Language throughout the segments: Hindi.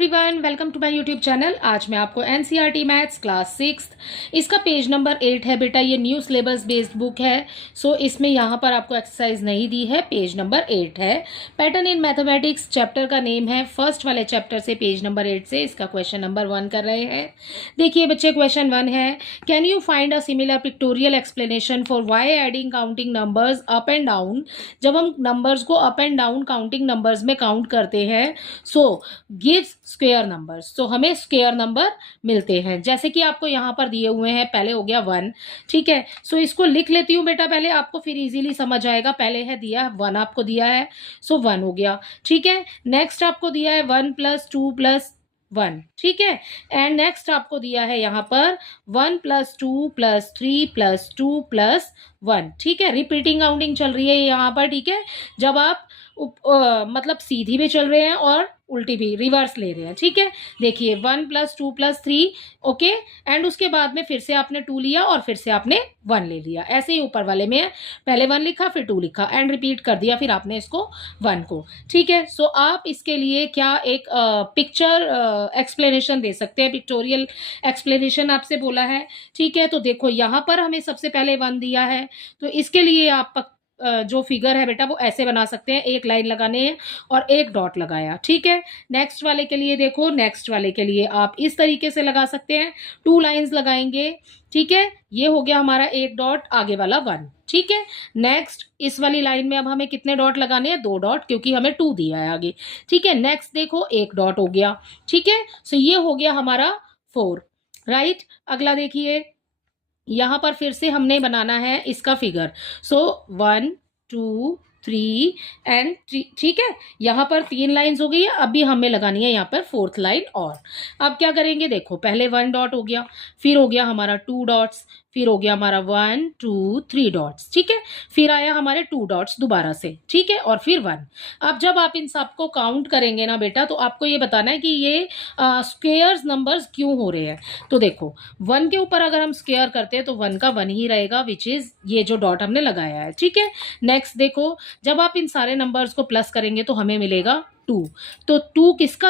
Everyone, welcome to my YouTube channel. आज मैं आपको एनसीईआरटी मैथ्स क्लास 6 इसका पेज नंबर 8 है बेटा। ये न्यू सिलेबस बेस्ड बुक है। सो इसमें यहाँ पर आपको एक्सरसाइज नहीं दी है। पेज नंबर 8 है। पैटर्न इन मैथमेटिक्स चैप्टर का नेम है। फर्स्ट वाले चैप्टर से पेज नंबर 8 से इसका क्वेश्चन नंबर 1 कर रहे हैं। देखिए बच्चे, क्वेश्चन 1 है, can you find a similar pictorial explanation for why adding counting numbers up and down. जब हम नंबर्स को up and down counting numbers में काउंट करते हैं सो गिव्स स्क्वायर नंबर्स, तो हमें स्क्वायर नंबर मिलते हैं। जैसे कि आपको यहाँ पर दिए हुए हैं, पहले हो गया 1, ठीक है। सो इसको लिख लेती हूँ बेटा पहले, आपको फिर इजीली समझ आएगा। पहले है दिया 1, आपको दिया है, सो 1 हो गया, ठीक है। नेक्स्ट आपको दिया है 1 + 2 + 1, ठीक है। एंड नेक्स्ट आपको दिया है यहाँ पर 1 + 2 + 3 + 2 + 1, ठीक है। रिपीटिंग काउंटिंग चल रही है यहाँ पर, ठीक है। जब आप मतलब सीधी भी चल रहे हैं और उल्टी भी, रिवर्स ले रहे हैं, ठीक है। देखिए 1 + 2 + 3, ओके। एंड उसके बाद में फिर से आपने 2 लिया और फिर से आपने 1 ले लिया। ऐसे ही ऊपर वाले में पहले 1 लिखा फिर 2 लिखा एंड रिपीट कर दिया फिर आपने इसको 1 को, ठीक है। सो आप इसके लिए क्या एक पिक्चर एक्सप्लेनेशन दे सकते हैं, पिक्टोरियल एक्सप्लेनेशन आपसे बोला है, ठीक है। तो देखो यहाँ पर हमें सबसे पहले 1 दिया है, तो इसके लिए आप जो फिगर है बेटा वो ऐसे बना सकते हैं। एक लाइन लगाने हैं और एक डॉट लगाया, ठीक है। नेक्स्ट वाले के लिए देखो, नेक्स्ट वाले के लिए आप इस तरीके से लगा सकते हैं, 2 लाइंस लगाएंगे, ठीक है। ये हो गया हमारा एक डॉट, आगे वाला 1, ठीक है। नेक्स्ट इस वाली लाइन में अब हमें कितने डॉट लगाने हैं, 2 डॉट, क्योंकि हमें 2 दिया है आगे, ठीक है। नेक्स्ट देखो एक डॉट हो गया, ठीक है। सो ये हो गया हमारा 4, राइट। अगला देखिए, यहां पर फिर से हमने बनाना है इसका फिगर। सो 1 2 3 एंड 3, ठीक है। यहाँ पर 3 लाइंस हो गई है, अभी हमें लगानी है यहाँ पर 4th लाइन। और अब क्या करेंगे, देखो पहले 1 डॉट हो गया, फिर हो गया हमारा 2 डॉट्स, फिर हो गया हमारा 1 2 3 डॉट्स, ठीक है। फिर आया हमारे 2 डॉट्स दोबारा से, ठीक है, और फिर 1। अब जब आप इन सबको काउंट करेंगे ना बेटा, तो आपको ये बताना है कि ये स्क्वेयर्स नंबर्स क्यों हो रहे हैं। तो देखो 1 के ऊपर अगर हम स्क्वेयर करते हैं तो 1 का 1 ही रहेगा, विच इज ये जो डॉट हमने लगाया है, ठीक है। नेक्स्ट देखो, जब आप इन सारे नंबर्स को प्लस करेंगे तो हमें मिलेगा 2। तो 2 किसका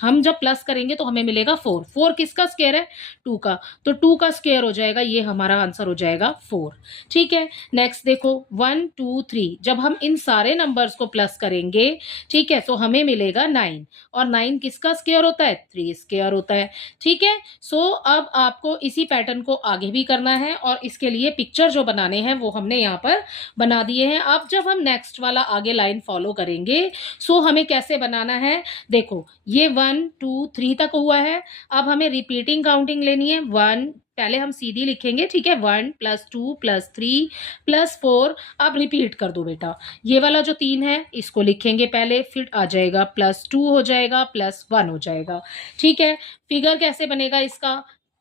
हम जब प्लस करेंगे तो हमें मिलेगा 4। 4 किसका स्क्वायर है, 2 का, तो 2 का स्क्वायर हो जाएगा, ये हमारा आंसर हो जाएगा 4, ठीक है। नेक्स्ट देखो 1 2 3, जब हम इन सारे नंबर्स को प्लस करेंगे, ठीक है, तो हमें मिलेगा 9। और 9 किसका स्क्वायर होता है, 3 स्क्वायर होता है, ठीक है। सो अब आपको इसी पैटर्न को आगे भी करना है और इसके लिए पिक्चर जो बनाने हैं वो हमने यहाँ पर बना दिए हैं। अब जब हम नेक्स्ट वाला आगे लाइन फॉलो करेंगे सो हमें कैसे बनाना है, देखो ये 1 2 3 तक हुआ है। अब हमें रिपीटिंग काउंटिंग लेनी है। 1 पहले हम सीधी लिखेंगे, ठीक है, 1 + 2 + 3 + 4। अब रिपीट कर दो बेटा, ये वाला जो 3 है इसको लिखेंगे पहले, फिर आ जाएगा +2 हो जाएगा, +1 हो जाएगा, ठीक है। फिगर कैसे बनेगा इसका,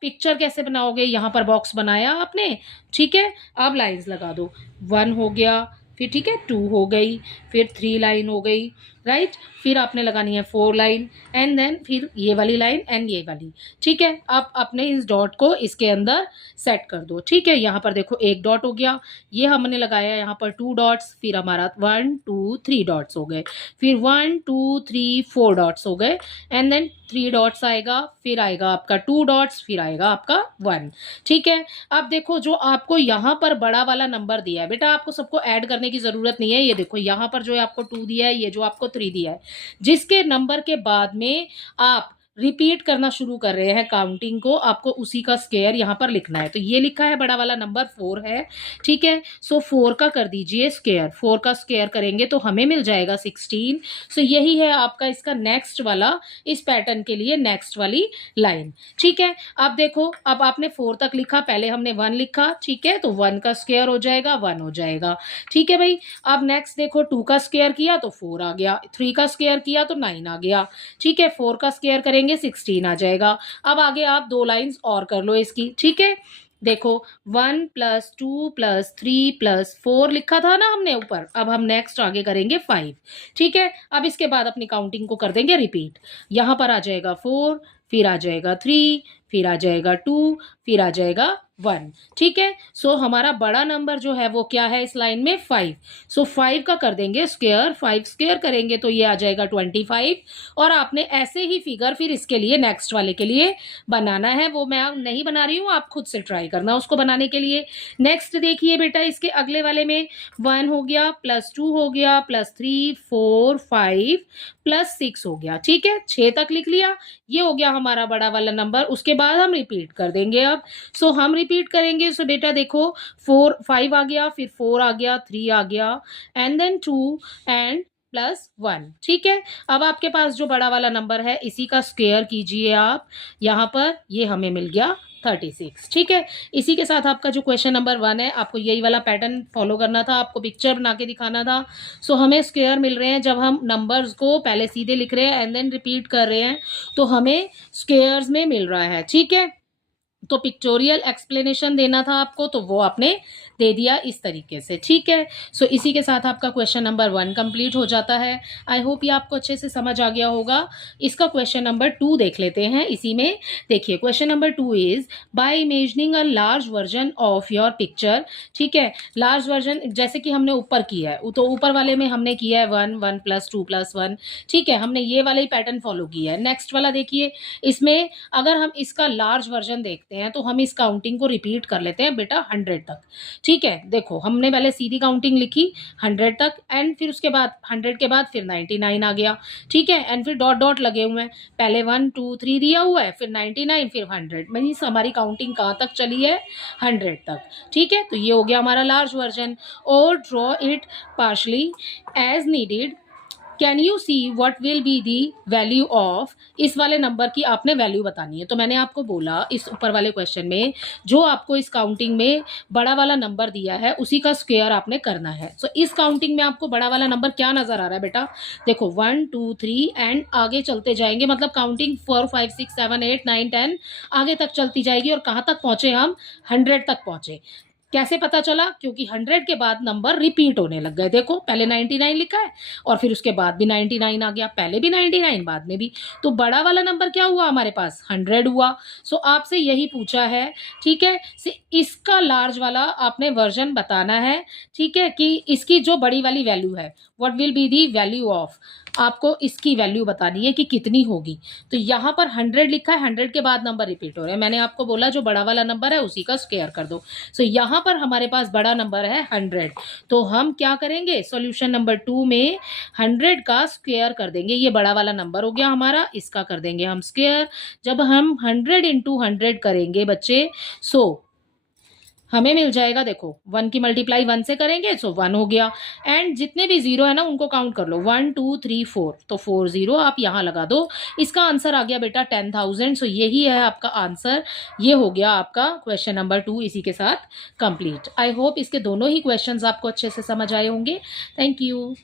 पिक्चर कैसे बनाओगे, यहाँ पर बॉक्स बनाया आपने, ठीक है। अब लाइंस लगा दो, 1 हो गया, फिर ठीक है 2 हो गई, फिर 3 लाइन हो गई, राइट। फिर आपने लगानी है 4 लाइन एंड देन फिर ये वाली लाइन एंड ये वाली, ठीक है। आप अपने इस डॉट को इसके अंदर सेट कर दो, ठीक है। यहाँ पर देखो एक डॉट हो गया, ये हमने लगाया यहाँ पर 2 डॉट्स, फिर हमारा 1 2 3 डॉट्स हो गए, फिर 1 2 3 4 डॉट्स हो गए एंड देन 3 डॉट्स आएगा, फिर आएगा आपका 2 डॉट्स, फिर आएगा आपका 1, ठीक है। अब देखो जो आपको यहाँ पर बड़ा वाला नंबर दिया है बेटा, आपको सबको ऐड करने की जरूरत नहीं है। ये देखो यहाँ पर जो है आपको 2 दिया है, ये जो आपको 3 दिया है, जिसके नंबर के बाद में आप रिपीट करना शुरू कर रहे हैं काउंटिंग को, आपको उसी का स्क्वायर यहाँ पर लिखना है। तो ये लिखा है बड़ा वाला नंबर 4 है, ठीक है। सो 4 का कर दीजिए स्क्वायर, 4 का स्क्वायर करेंगे तो हमें मिल जाएगा 16। सो यही है आपका इसका नेक्स्ट वाला, इस पैटर्न के लिए नेक्स्ट वाली लाइन, ठीक है। अब देखो, अब आपने 4 तक लिखा, पहले हमने 1 लिखा, ठीक है, तो 1 का स्क्वायर हो जाएगा 1 हो जाएगा, ठीक है भाई। अब नेक्स्ट देखो 2 का स्क्वायर किया तो 4 आ गया, 3 का स्क्वायर किया तो 9 आ गया, ठीक है। 4 का स्क्वायर करेंगे 16 आ जाएगा। अब आगे आप 2 लाइंस और कर लो इसकी, ठीक है। देखो 1 + 2 + 3 + 4 लिखा था ना हमने ऊपर, अब हम नेक्स्ट आगे करेंगे 5, ठीक है। अब इसके बाद अपनी काउंटिंग को कर देंगे रिपीट, यहाँ पर आ जाएगा 4, फिर आ जाएगा 3, फिर आ जाएगा 2, फिर आ जाएगा 1। ठीक है, सो हमारा बड़ा नंबर जो है वो क्या है इस लाइन में 5। सो 5 का कर देंगे स्क्वायर, 5 स्क्वायर करेंगे तो ये आ जाएगा 25। और आपने ऐसे ही फिगर फिर इसके लिए नेक्स्ट वाले के लिए बनाना है, वो मैं नहीं बना रही हूँ, आप खुद से ट्राई करना उसको बनाने के लिए। नेक्स्ट देखिए बेटा, इसके अगले वाले में 1 हो गया, +2 हो गया, +3 4 5 +6 हो गया। ठीक है, 6 तक लिख लिया, ये हो गया हमारा बड़ा वाला नंबर। उसके बाद हम रिपीट कर देंगे अब। सो हम रिपीट करेंगे। सो बेटा देखो, 5 आ गया, फिर 4 आ गया, 3 आ गया, एंड देन 2 एंड +1। ठीक है, अब आपके पास जो बड़ा वाला नंबर है इसी का स्क्वायर कीजिए आप। यहाँ पर ये हमें मिल गया 36। ठीक है, इसी के साथ आपका जो क्वेश्चन नंबर 1 है, आपको यही वाला पैटर्न फॉलो करना था, आपको पिक्चर बना के दिखाना था। सो हमें स्क्वायर मिल रहे हैं, जब हम नंबर्स को पहले सीधे लिख रहे हैं एंड देन रिपीट कर रहे हैं तो हमें स्क्वायर्स में मिल रहा है। ठीक है, तो पिक्टोरियल एक्सप्लेनेशन देना था आपको, तो वो आपने दे दिया इस तरीके से। ठीक है, सो इसी के साथ आपका क्वेश्चन नंबर 1 कंप्लीट हो जाता है। आई होप ये आपको अच्छे से समझ आ गया होगा। इसका क्वेश्चन नंबर 2 देख लेते हैं। इसी में देखिए, question number 2 is by imagining a large version of your picture. ठीक है, लार्ज वर्जन जैसे कि हमने ऊपर किया है, तो ऊपर वाले में हमने किया है 1 1 +2 +1। ठीक है, हमने ये वाला ही पैटर्न फॉलो किया है। नेक्स्ट वाला देखिए, इसमें अगर हम इसका लार्ज वर्जन देखते हैं तो हम इस काउंटिंग को रिपीट कर लेते हैं बेटा 100 तक। ठीक है, देखो हमने पहले सीधी काउंटिंग लिखी 100 तक, एंड फिर उसके बाद 100 के बाद फिर 99 आ गया। ठीक है, एंड फिर डॉट डॉट लगे हुए हैं, पहले 1 2 3 दिया हुआ है, फिर 99, फिर 100। मीन्स हमारी काउंटिंग कहाँ तक चली है? 100 तक। ठीक है, तो ये हो गया हमारा लार्ज वर्जन। और draw it partially as needed. Can you see what will be the value of, इस वाले नंबर की आपने वैल्यू बतानी है। तो मैंने आपको बोला इस ऊपर वाले क्वेश्चन में जो आपको इस काउंटिंग में बड़ा वाला नंबर दिया है उसी का स्क्वायर आपने करना है। सो इस काउंटिंग में आपको बड़ा वाला नंबर क्या नजर आ रहा है बेटा? देखो 1 2 3 एंड आगे चलते जाएंगे, मतलब काउंटिंग 4 5 6 7 8 9 10 आगे तक चलती जाएगी। और कहाँ तक पहुंचे हम? 100 तक पहुंचे। कैसे पता चला? क्योंकि 100 के बाद नंबर रिपीट होने लग गए। देखो पहले 99 लिखा है और फिर उसके बाद भी 99 आ गया, पहले भी 99 बाद में भी। तो बड़ा वाला नंबर क्या हुआ हमारे पास? 100 हुआ। सो आपसे यही पूछा है, ठीक है, इसका लार्ज वाला आपने वर्जन बताना है। ठीक है, कि इसकी जो बड़ी वाली वैल्यू है, what will be the value of, आपको इसकी वैल्यू बतानी है कि कितनी होगी। तो यहाँ पर 100 लिखा है, 100 के बाद नंबर रिपीट हो रहे हैं। मैंने आपको बोला जो बड़ा वाला नंबर है उसी का स्क्वायर कर दो। सो यहाँ पर हमारे पास बड़ा नंबर है 100। तो हम क्या करेंगे? सॉल्यूशन नंबर 2 में 100 का स्क्वायर कर देंगे। ये बड़ा वाला नंबर हो गया हमारा, इसका कर देंगे हम स्क्वायर। जब हम 100 × 100 करेंगे बच्चे, सो हमें मिल जाएगा, देखो 1 की मल्टीप्लाई 1 से करेंगे सो 1 हो गया। एंड जितने भी जीरो है ना उनको काउंट कर लो, 1 2 3 4, तो 4 जीरो आप यहाँ लगा दो। इसका आंसर आ गया बेटा 10,000। सो यही है आपका आंसर। ये हो गया आपका क्वेश्चन नंबर 2 इसी के साथ कंप्लीट। आई होप इसके दोनों ही क्वेश्चंस आपको अच्छे से समझ आए होंगे। Thank you.